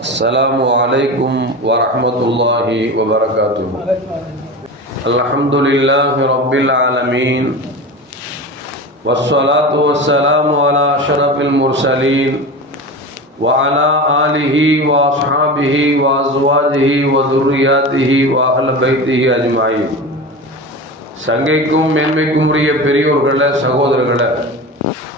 السلام عليكم ورحمة الله وبركاته الحمد لله رب العالمين والصلاة والسلام على أشرف المرسلين وعلى آله وأصحابه وأزواجه وذرياته وأهل بيته أجمعين சங்கைக்கும் மேன்மைக்கும் உரிய பெரியோர்களே சகோதரர்களே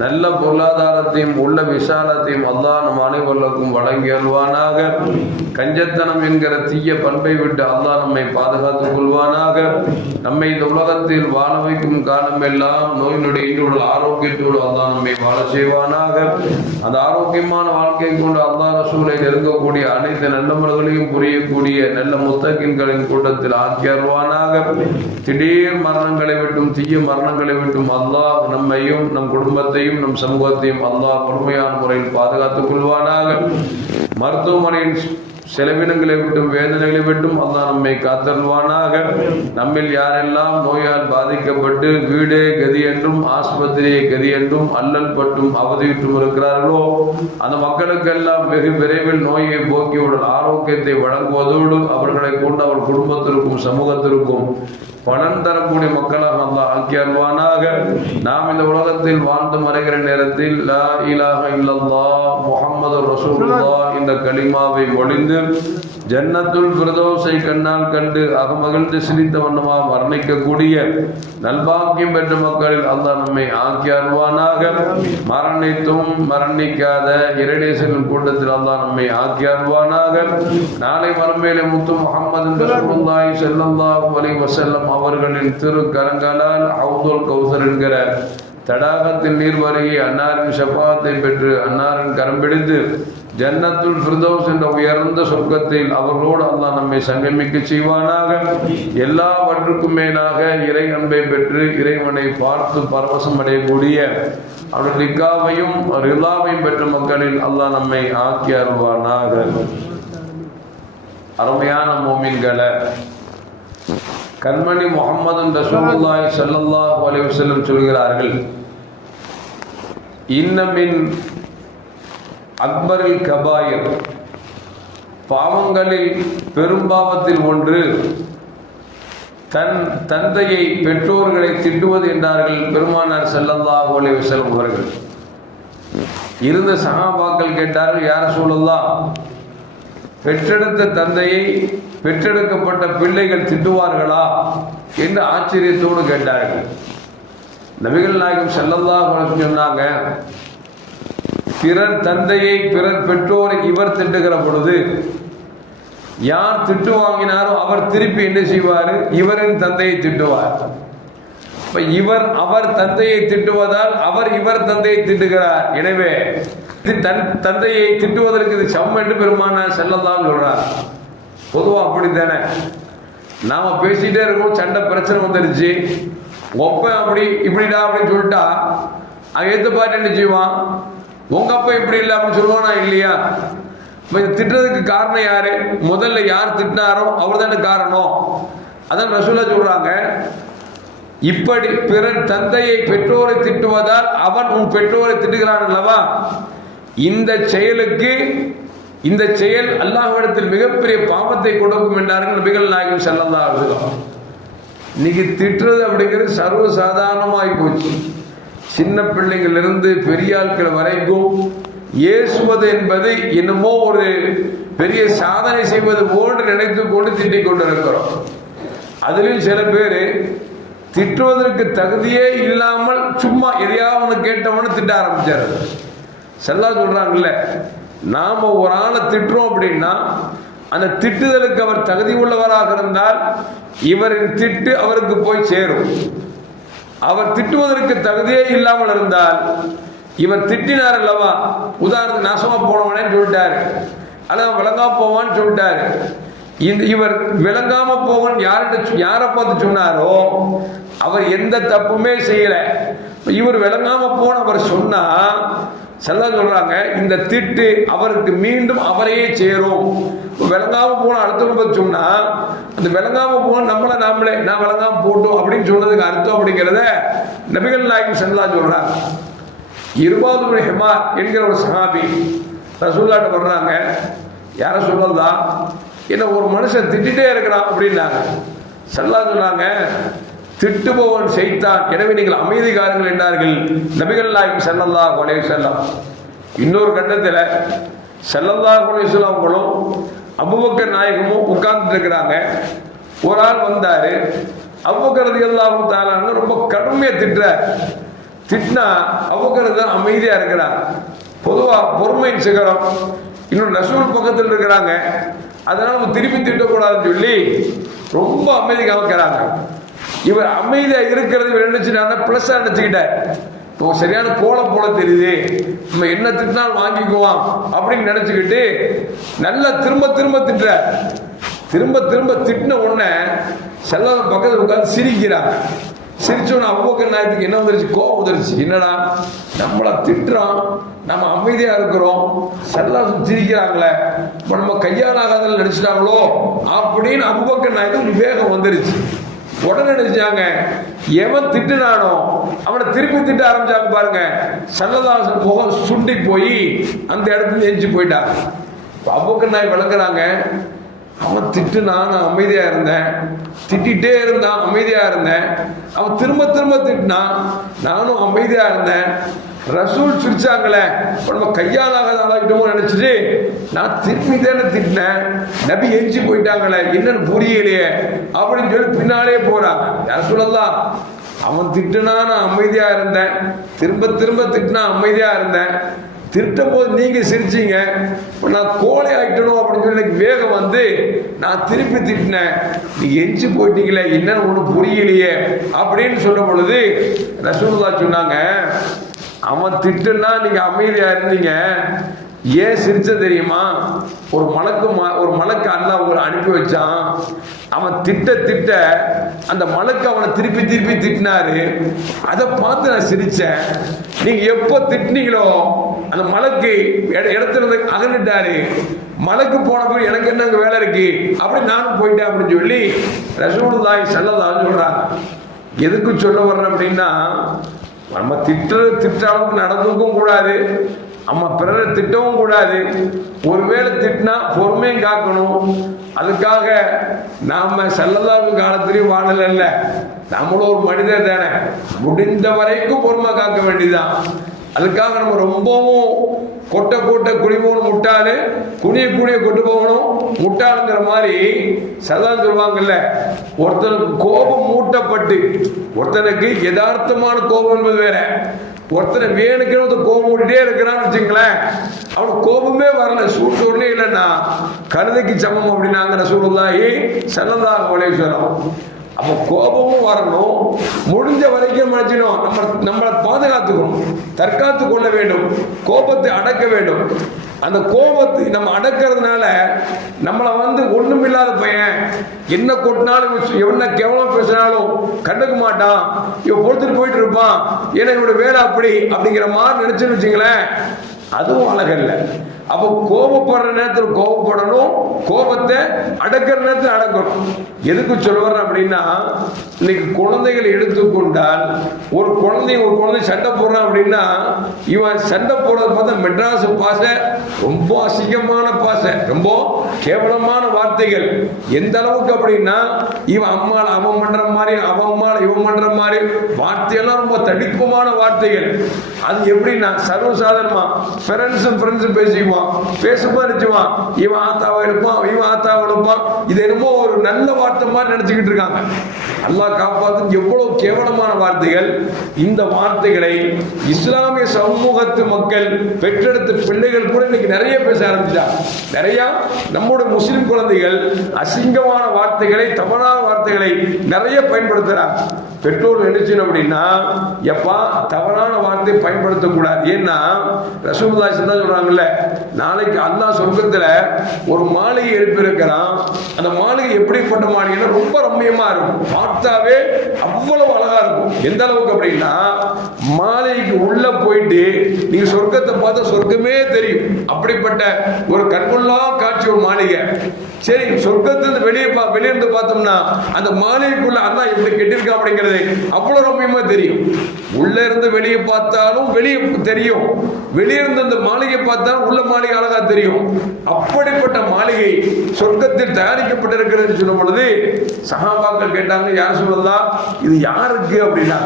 நல்ல பொருளாதாரத்தையும் உள்ள விசாலத்தையும் அல்லாஹ் நம் அனைவர்களுக்கும் வழங்கி அல்வானாக கஞ்சத்தனம் என்கிற தீய பண்பை விட்டு அல்லாஹ் நம்மை பாதுகாத்துக் கொள்வானாக. நம்மை இந்த உலகத்தில் வாழ வைக்கும் காலமெல்லாம் நோய் நொடி ஆரோக்கியத்தோடு அல்லாஹ் நம்மை வாழ செய்வானாக. அந்த ஆரோக்கியமான வாழ்க்கை கொண்டு அல்லாஹ் ரசூலை நெருங்கக்கூடிய அனைத்து நல்லவர்களையும் புரியக்கூடிய நல்ல முத்தகின்களின் கூட்டத்தில் ஆக்கி அருவானாக திடீர் மரணங்களை விட்டும் தீய மரணங்களை விட்டும் அல்லாஹ் நம்மையும் நம் குடும்பத்தையும் நம் சமூகத்தையும் அல்லாஹ் முழுமையான முறையில் பாதுகாத்துக் கொள்வானாக. மருத்துவமனையின் செலவினங்களை விட்டும் வேதனைகளை விட்டும் அல்லா நம்மை காத்தருள்வானாக. நம்மில் யாரெல்லாம் நோயால் பாதிக்கப்பட்டு வீடே கதி என்றும் ஆஸ்பத்திரியை கதி என்றும் அல்லல் பட்டும் அவதியுற்றும் இருக்கிறார்களோ அந்த மக்களுக்கெல்லாம் வெகு விரைவில் நோயை போக்கி உடல் ஆரோக்கியத்தை வழங்குவதோடு அவர்களை கொண்டு அவர் குடும்பத்திற்கும் சமூகத்திற்கும் பலன் தரக்கூடிய மக்களாக அல்லாஹ் ஆக்கி அருள்வானாக. நாம் இந்த உலகத்தில் வாழ்ந்து மறைகிற நேரத்தில் லா இலாக இல்லல்லா முகமது ரசூல்லா இந்த கலிமாவை ஒளிந்து ஜன்னத்துல் பிரதோசை கண்ணால் கண்டு அகமகிழ்ந்து சிரித்த வண்ணமா மரணிக்கக்கூடிய நல்பாக்கியம் பெற்ற மக்களில் அல்லா நம்மை ஆக்கி அருவானாக மரணித்தும் மரணிக்காத இரடேசனின் கூட்டத்தில் அல்லா நம்மை ஆக்கி அருவானாக நாளை மறுமையிலே முத்து முகமது ரசூலுல்லாஹி ஸல்லல்லாஹு அலைஹி வஸல்லம் அவர்களின் திரு கரங்களால் அவுதுல் கௌசர் என்கிற தடாகத்தின் நீர் அன்னாரின் ஷபாத்தை பெற்று அன்னாரின் கரம் பிடித்து ஜன்னத்துல் என்ற உயர்ந்த சொர்க்கத்தில் அவர்களோடு அல்லாஹ் நம்மை சங்கமிக்க செய்வானாக. எல்லாவற்றுக்கும் மேலாக இறை அன்பை பெற்று இறைவனை பார்த்து பரவசம் அடையக்கூடிய அவருடைய ரிக்காவையும் ரிலாவையும் பெற்ற மக்களில் அல்லாஹ் நம்மை ஆக்கி அருள்வானாக. அருமையான மோமின்களை கண்மணி முகமது ரசூலுல்லாய் ஸல்லல்லாஹு அலைஹி வஸல்லம் சொல்கிறார்கள் இன்னமின் அக்பரில் கபாயர். பாவங்களில் பெரும்பாவத்தில் ஒன்று தன் தந்தையை பெற்றோர்களை திட்டுவது என்றார்கள் பெருமானார் செல்லல்லா அலைஹி வஸல்லம் அவர்கள். இருந்த சகாபாக்கள் கேட்டார்கள் யார சூழல்லா பெற்றெடுத்த தந்தையை பெற்றெடுக்கப்பட்ட பிள்ளைகள் திட்டுவார்களா என்று ஆச்சரியத்தோடு கேட்டார்கள். நபிகள் நாயகம் செல்லல்லா சொன்னாங்க பிறர் தந்தையை பிறர் பெற்றோரை இவர் திட்டுகிற பொழுது யார் திட்டு வாங்கினாரோ அவர் திருப்பி என்ன செய்வார்? இவரின் தந்தையை திட்டுவார். இப்ப இவர் அவர் தந்தையை திட்டுவதால் அவர் இவர் தந்தையை திட்டுகிறார். எனவே தன் தந்தையை திட்டுவதற்கு இது சம் என்று பெருமான செல்லதான் சொல்றார். பொதுவாக அப்படி தானே நாம் பேசிகிட்டே இருக்கோம் சண்டை பிரச்சனை வந்துருச்சு ஒப்ப அப்படி இப்படிடா அப்படின்னு சொல்லிட்டா அவன் எடுத்து பாட்டு என்ன செய்வான் உங்கள் அப்பா இப்படி இல்லை அப்படின்னு சொல்லுவானா இல்லையா? இப்போ திட்டுறதுக்கு காரணம் யார்? முதல்ல யார் திட்டினாரோ அவர் தானே காரணம். அதான் ரசூலா சொல்கிறாங்க இப்படி பிறர் தந்தையை பெற்றோரை திட்டுவதால் அவன் உன் பெற்றோரை திட்டுகிறான் அல்லவா? இந்த செயலுக்கு இந்த செயல் அல்லாஹ்விடத்தில் மிகப்பெரிய பாவத்தை கொடுக்கும் என்றார்கள் நபிகள் நாயகம் செல்லந்தா இன்னைக்கு திட்டுறது அப்படிங்கிறது சர்வசாதாரணமாகி போச்சு. சின்ன பிள்ளைங்களிலிருந்து பெரிய ஆட்கள் வரைக்கும் ஏசுவது என்பது என்னமோ ஒரு பெரிய சாதனை செய்வது போன்று நினைத்து கொண்டு திட்டிக் கொண்டிருக்கிறோம். அதிலும் சில பேர் திட்டுவதற்கு தகுதியே இல்லாமல் சும்மா எதையாவது கேட்டவனு திட்ட ஆரம்பிச்சாரு செல்லா சொல்றாங்கல்ல நாம் ஒரு ஆளை திட்டுறோம் அப்படின்னா அந்த திட்டுதலுக்கு அவர் தகுதி உள்ளவராக இருந்தால் இவரின் திட்டு அவருக்கு போய் சேரும். அவர் திட்டுவதற்கு தகுதியே இல்லாமல் இருந்தால் இவர் திட்டினார் அல்லவா? உதாரணத்துக்கு நாசமா போனவனே சொல்லிட்டாரு. அல்லது விளங்கா போவான்னு சொல்லிட்டாரு. இந்த இவர் விளங்காம போவன் யார்கிட்ட யாரை பார்த்து சொன்னாரோ அவர் எந்த தப்புமே செய்யல. இவர் விளங்காம போனவர் சொன்னா செல்ல சொல்கிறாங்க இந்த திட்டு அவருக்கு மீண்டும் அவரையே சேரும். விளங்காம போன அடுத்தவங்க பத்தி சொன்னா அந்த விளங்காம போன நம்மளை நாமளே நான் விளங்காம போட்டோம் அப்படின்னு சொன்னதுக்கு அர்த்தம் அப்படிங்கிறத நபிகள் நாயகம் செல்லா சொல்கிறாங்க இருபாது ஹெமார் என்கிற ஒரு சஹாபி ரசூல்லாட்ட வர்றாங்க. யார சொல்லலா என்ன ஒரு மனுஷன் திட்டிகிட்டே இருக்கிறான் அப்படின்னாங்க. செல்லா சொன்னாங்க திட்டுபவன் செய்தான் எனவே நீங்கள் அமைதி காருங்கள் என்றார்கள் நபிகள் நாயகம் செல்லல்லா கொலை செல்லம் இன்னொரு கட்டத்தில் செல்லல்லா கொலை செல்லவங்களும் அபுபக்கர் நாயகமும் உட்கார்ந்துட்டு இருக்கிறாங்க. ஒரு ஆள் வந்தார். அவ்வக்கிறது எல்லாம் தாளான்னு ரொம்ப கடுமையாக திட்டுறார். திட்டினா அவ்வக்கிறது அமைதியாக இருக்கிறார். பொதுவாக பொறுமையின் சிகரம். இன்னும் ரசூல் பக்கத்தில் இருக்கிறாங்க. அதனால் நம்ம திருப்பி திட்டக்கூடாதுன்னு சொல்லி ரொம்ப அமைதி காமிக்கிறாங்க இவர் அமைதியா இருக்கிறது இவர் நினைச்சுட்டாங்க பிளஸ் நினைச்சுக்கிட்டார் இப்போ சரியான கோலம் போல தெரியுது. நம்ம என்ன திட்டினாலும் வாங்கிக்குவோம் அப்படின்னு நினைச்சுக்கிட்டு நல்லா திரும்ப திரும்ப திட்டுற. திரும்ப திரும்ப திட்டின உடனே செல்லம் பக்கத்தில் உட்காந்து சிரிக்கிறாங்க சிரிச்சோன்னு அவ்வக்க நாயத்துக்கு என்ன வந்துருச்சு? கோவம் வந்துருச்சு. என்னடா நம்மளை திட்டுறோம் நம்ம அமைதியா இருக்கிறோம். செல்லம் சிரிக்கிறாங்களே. இப்போ நம்ம கையாலாகாதல் நினைச்சிட்டாங்களோ அப்படின்னு அவ்வக்க நாயத்துக்கு வேகம் வந்துருச்சு. உடனே நினைச்சாங்க எவன் திட்டுனானோ அவனை திருப்பி திட்ட ஆரம்பிச்சாங்க பாருங்க. சல்லதாசன் முகம் சுண்டி போய் அந்த இடத்துல எஞ்சி போயிட்டாங்க அவ்வளோ நாய் வளர்க்குறாங்க. அவன் திட்டுனா நான் அமைதியாக இருந்தேன். திட்டிகிட்டே இருந்தான் அமைதியாக இருந்தேன். அவன் திரும்ப திரும்ப திட்டினான். நானும் அமைதியாக இருந்தேன். ரசூல் சிரிச்சாங்களே. நம்ம கையால் ஆகாத ஆளாகிட்டோமோ நினைச்சிட்டு நான் திரும்பி தானே திட்டினேன். நபி எஞ்சி போயிட்டாங்களே. என்னன்னு புரியலையே. அப்படின்னு சொல்லி பின்னாலே போறாங்க யார் சொல்லலாம் அவன் திட்டுனா நான் அமைதியா இருந்தேன். திரும்ப திரும்ப திட்டினா அமைதியா இருந்தேன். திட்டும் போது நீங்க சிரிச்சீங்க. நான் கோழை ஆயிட்டணும் அப்படின்னு சொல்லி எனக்கு வேகம் வந்து நான் திருப்பி திட்டினேன். நீ எஞ்சி போயிட்டீங்களே. என்னன்னு ஒன்று புரியலையே. அப்படின்னு சொன்ன பொழுது ரசூல்லா சொன்னாங்க அவன் திட்டுனா நீங்க அமைதியா இருந்தீங்க. ஏன் சிரிச்ச தெரியுமா? ஒரு மலக்கு ம- ஒரு மலக்கு அல்லா அவங்களை அனுப்பி வச்சான். அவன் திட்ட திட்ட அந்த மலக்கு அவனை திருப்பி திருப்பி திட்டினாரு. அதை பார்த்து நான் சிரிச்சேன். நீங்க எப்போ திட்டினீங்களோ அந்த மலக்கு இடத்துல இருந்து அகன்னுட்டாரு மலைக்கு போனப்போ எனக்கு என்ன அங்கே வேலை இருக்கு? அப்படி நானும் போயிட்டேன் அப்படின்னு சொல்லி ரஷ்னு தாய் செல்லதான்னு சொல்றாங்க. எதுக்கு சொல்ல வர்றேன் அப்படின்னா நம்ம திட்டுற திட்ட அளவுக்கு நடந்துக்கும் கூடாது. நம்ம பிறரை திட்டவும் கூடாது. ஒருவேளை திட்டினா பொறுமையும் காக்கணும். அதுக்காக நாம் செல்லதாவு காலத்திலையும் வாழல நம்மளும் ஒரு மனிதர் தானே. முடிந்த வரைக்கும் பொறுமை காக்க வேண்டியதுதான். அதுக்காக நம்ம ரொம்பவும் கொட்டை கொட்டை குடிமோன்னு முட்டாளு குனிய குனிய கொண்டு போகணும். முட்டாளுங்கிற மாதிரி சதான் சொல்லுவாங்கல்ல ஒருத்தனுக்கு கோபம் மூட்டப்பட்டு ஒருத்தனுக்கு யதார்த்தமான கோபம் என்பது வேற. ஒருத்தனை வேணுக்குன்னு ஒருத்தன் கோபம் விட்டுட்டே இருக்கிறான்னு வச்சுங்களேன் அவனுக்கு கோபமே வரல. சூடு உடனே இல்லைன்னா கழுதைக்கு சமம் அப்படின்னாங்கிற சூடுல்லாஹி செல்லந்தாக வலேஸ்வரம் அப்போ கோபமும் வரணும். முடிஞ்ச வரைக்கும் நினைச்சிடும் நம்ம நம்மளை பாதுகாத்துக்கணும். தற்காத்து கொள்ள வேண்டும். கோபத்தை அடக்க வேண்டும். அந்த கோபத்தை நம்ம அடக்கிறதுனால நம்மளை வந்து ஒண்ணுமில்லாத பையன். என்ன கொட்டினாலும் என்ன கேவலம் பேசினாலும் கண்டுக்க மாட்டான். இவன் பொறுத்துட்டு போயிட்டு இருப்பான். ஏன்னா இவனோட வேலை அப்படி அப்படிங்கிற மாதிரி நினைச்சுன்னு வச்சுங்களேன். அதுவும் அழகல்ல. அப்போ கோபப்படுற நேரத்தில் கோபப்படணும் கோபத்தை அடக்கிற நேரத்தில் அடக்கணும். எதுக்கு சொல்லுவார் அப்படின்னா இன்னைக்கு குழந்தைகள் எடுத்துக்கொண்டால் ஒரு குழந்தை ஒரு குழந்தை சண்டை போடுறான் அப்படின்னா இவன் சண்டை போடுறத பார்த்தா மெட்ராஸ் பாசை ரொம்ப அசிங்கமான பாசை ரொம்ப கேவலமான வார்த்தைகள். எந்த அளவுக்கு அப்படின்னா இவன் அம்மாள் அவன் பண்ற மாதிரி அவன் அம்மாள் இவன் பண்ற மாதிரி வார்த்தையெல்லாம் ரொம்ப தடிப்பமான வார்த்தைகள். அது எப்படின்னா சர்வசாதாரணமா ஃப்ரெண்ட்ஸும் ஃப்ரெண்ட்ஸும் பேசிக்குவான். பேசுமா நினைச்சுவான் இவன் ஆத்தாவை எடுப்பான் இவன் ஆத்தாவை எடுப்பான். இது என்னமோ ஒரு நல்ல வார்த்தை மாதிரி நினைச்சுக்கிட்டு இருக்காங்க. அல்லா அல்லாஹ் காப்பாத்தும் எவ்வளவு கேவலமான வார்த்தைகள். இந்த வார்த்தைகளை இஸ்லாமிய சமூகத்து மக்கள் பெற்றெடுத்த பிள்ளைகள் கூட இன்னைக்கு நிறைய பேச ஆரம்பிச்சாங்க நிறைய நம்முடைய முஸ்லிம் குழந்தைகள் அசிங்கமான வார்த்தைகளை தவறான வார்த்தைகளை நிறைய பயன்படுத்துறாங்க. பெற்றோர் நினைச்சோம் அப்படின்னா எப்பா தவறான வார்த்தை பயன்படுத்தக்கூடாது. ஏன்னா ரசூல்லா சிந்தா சொல்றாங்கல்ல நாளைக்கு அல்லாஹ் சொர்க்கத்துல ஒரு மாளிகை எழுப்பியிருக்கிறான். அந்த மாளிகை எப்படிப்பட்ட மாளிகைன்னா ரொம்ப ரம்மியமா இருக்கும். பார்த்தாவே அவ்வளவு அழகா இருக்கும். எந்த அளவுக்கு அப்படின்னா மாலைக்கு உள்ள போயிட்டு நீங்க சொர்க்கத்தை பார்த்தா சொர்க்கமே தெரியும். அப்படிப்பட்ட ஒரு கண்கொள்ளா காட்சி ஒரு மாளிகை. சரி சொர்க்கத்திலிருந்து வெளியே பா வெளியிருந்து பார்த்தோம்னா அந்த மாளிகைக்குள்ள அண்ணா எப்படி கெட்டிருக்கா அப்படிங்கிறது அவ்வளோ ரம்யமாக தெரியும். உள்ள இருந்து வெளியே பார்த்தாலும் வெளியே தெரியும். வெளியே இருந்து அந்த மாளிகை பார்த்தாலும் உள்ள மாளிகை அழகா தெரியும். அப்படிப்பட்ட மாளிகை சொர்க்கத்தில் தயாரிக்கப்பட்டிருக்கிறதுன்னு சொல்லும் பொழுது சஹாபாக்கள் கேட்டாங்க யார் சொல்லலாம் இது யாருக்கு அப்படின்னா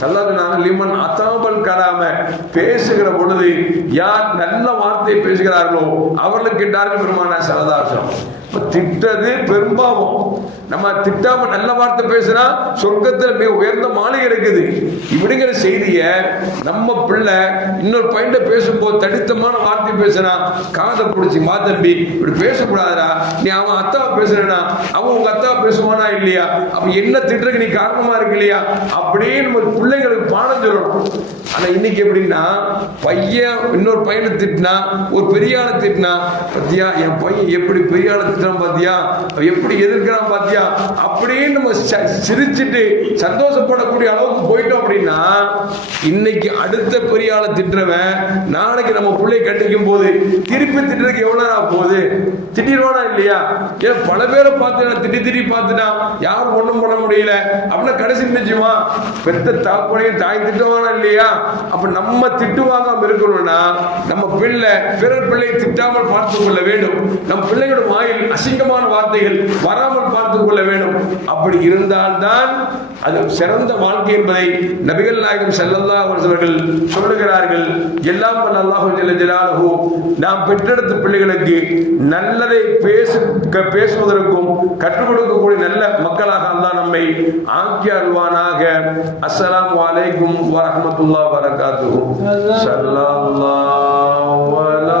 சல்லல்லாஹு லிமன் அத்தாபல் கலாம பேசுகிற பொழுது யார் நல்ல வார்த்தை பேசுகிறார்களோ அவர்களுக்கு பெருமான சரதாசம் திட்டது பெரும்பாவம் நம்ம திட்டாம நல்ல வார்த்தை பேசினா சொர்க்கத்தில் மிக உயர்ந்த மாலை இருக்குது இப்படிங்கிற செய்திய நம்ம பிள்ளை இன்னொரு பையன் பேசும்போது தடித்தமான வார்த்தை பேசினா காதை பிடிச்சி மா தம்பி இப்படி பேசக்கூடாதுடா. நீ அவன் அத்தாவை பேசுறா அவன் உங்க அத்தாவை பேசுவானா இல்லையா? அப்ப என்ன திட்டுறதுக்கு நீ காரணமா இருக்கு இல்லையா? அப்படின்னு நம்ம பிள்ளைங்களுக்கு பாடம் சொல்லணும். ஆனா இன்னைக்கு எப்படின்னா பையன் இன்னொரு பையனை திட்டினா ஒரு பெரிய ஆளை திட்டினா பத்தியா என் பையன் எப்படி பெரிய ஆளை திட்டுறான் பாத்தியா? எப்படி எதிர்க்கிறான் பாத்தியா? அப்படின்னு நம்ம சிரிச்சுட்டு சந்தோஷப்படக்கூடிய அளவுக்கு போயிட்டோம் அப்படின்னா இன்னைக்கு அடுத்த பெரிய ஆளை திட்டுறவன் நாளைக்கு நம்ம பிள்ளை கண்டிக்கும் போது திருப்பி திட்டுறதுக்கு எவ்வளோ நேரம் போகுது? திட்டிடுவானா இல்லையா? ஏன் பல பேரை பார்த்து திட்டி திட்டி பார்த்துட்டா யாரும் ஒண்ணும் பண்ண முடியல. அப்படின்னா கடைசி நினைச்சுமா பெத்த தாப்பனையும் தாய் திட்டுவானா இல்லையா? அப்ப நம்ம திட்டுவாங்க இருக்கணும்னா நம்ம பிள்ளை பிறர் பிள்ளை திட்டாமல் பார்த்துக் கொள்ள வேண்டும். நம் பிள்ளைகளோட வாயில் அசிங்கமான வார்த்தைகள் வராமல் பார்த்து கொள்ள வேண்டும். அப்படி இருந்தால்தான் அது சிறந்த வாழ்க்கை என்பதை நபிகள் நாயகம் செல்லல்லா அவர்கள் சொல்லுகிறார்கள். எல்லாம் வல்ல அல்லாஹு நாம் பெற்றெடுத்த பிள்ளைகளுக்கு நல்லதை பேசு பேசுவதற்கும் கற்றுக் கொடுக்கக்கூடிய நல்ல மக்களாக அல்லாஹ் நம்மை ஆக்கி அல்வானாக அஸ்ஸலாமு அலைக்கும் வரஹ்மத்துல்லாஹி வரகாத்துஹு ஸல்லல்லாஹு அலா